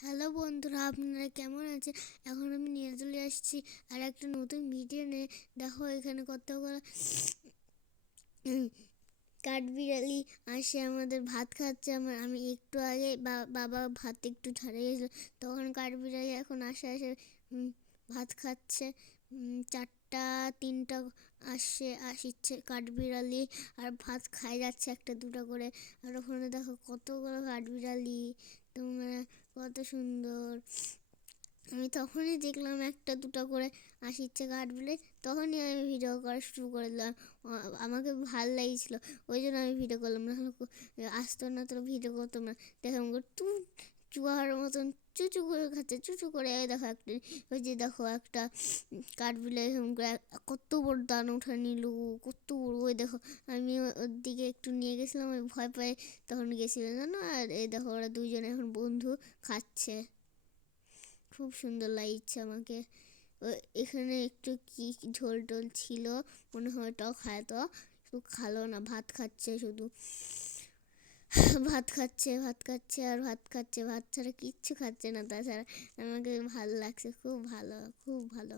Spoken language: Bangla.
হ্যালো বন্ধুরা আপনারা কেমন আছেন? এখন আমি নিয়ে চলে আসছি আর একটা নতুন ভিডিও নিয়ে। দেখো এখানে উম, কাঠবিড়ালি আসে আমাদের ভাত খাচ্ছে। আমার আমি একটু আগে বাবা ভাত একটু ছাড়িয়ে গেছিল। তখন কাঠবিড়ালি এখন আসে আসে ভাত খাচ্ছে। চারটা তিনটা আসছে আসছে কাঠবিড়ালি আর ভাত খাই যাচ্ছে একটা দুটো করে। আর ওখানে দেখো কতগুলো কাঠবিড়ালি তোমরা কত সুন্দর। আমি তখনই দেখলাম একটা দুটো করে হাসিচ্ছে কাঠ বলে, তখনই আমি ভিডিও করা শুরু করে দিলাম। আমাকে ভালো লাগছিল ওই জন্য আমি ভিডিও করলাম। না আসতো না তো ভিডিও করতাম না। দেখলাম তু চুয়ার মতন চুচু করে খাচ্ছে চুচু করে দেখো একটা, ওই যে দেখো একটা করে কত বড় দান উঠে নিল, কত বড়, ওই দেখো আমি ওর দিকে একটু নিয়ে গেছিলাম, আমি ভয় পাই তখন গেছিলাম জানো? আর এই দেখো ওরা দুইজনে এখন বন্ধু খাচ্ছে। খুব সুন্দর লাগছে আমাকে। এখানে একটু কি ঝোল টোল ছিল, মনে হয় ওটাও খায় তো, শুধু খালো না, ভাত খাচ্ছে শুধু। ভাত খাচ্ছে ভাত খাচ্ছে আর ভাত খাচ্ছে, ভাত ছাড়া কিচ্ছু খাচ্ছে না। তাছাড়া আমাকে ভালো লাগছে, খুব ভালো খুব ভালো।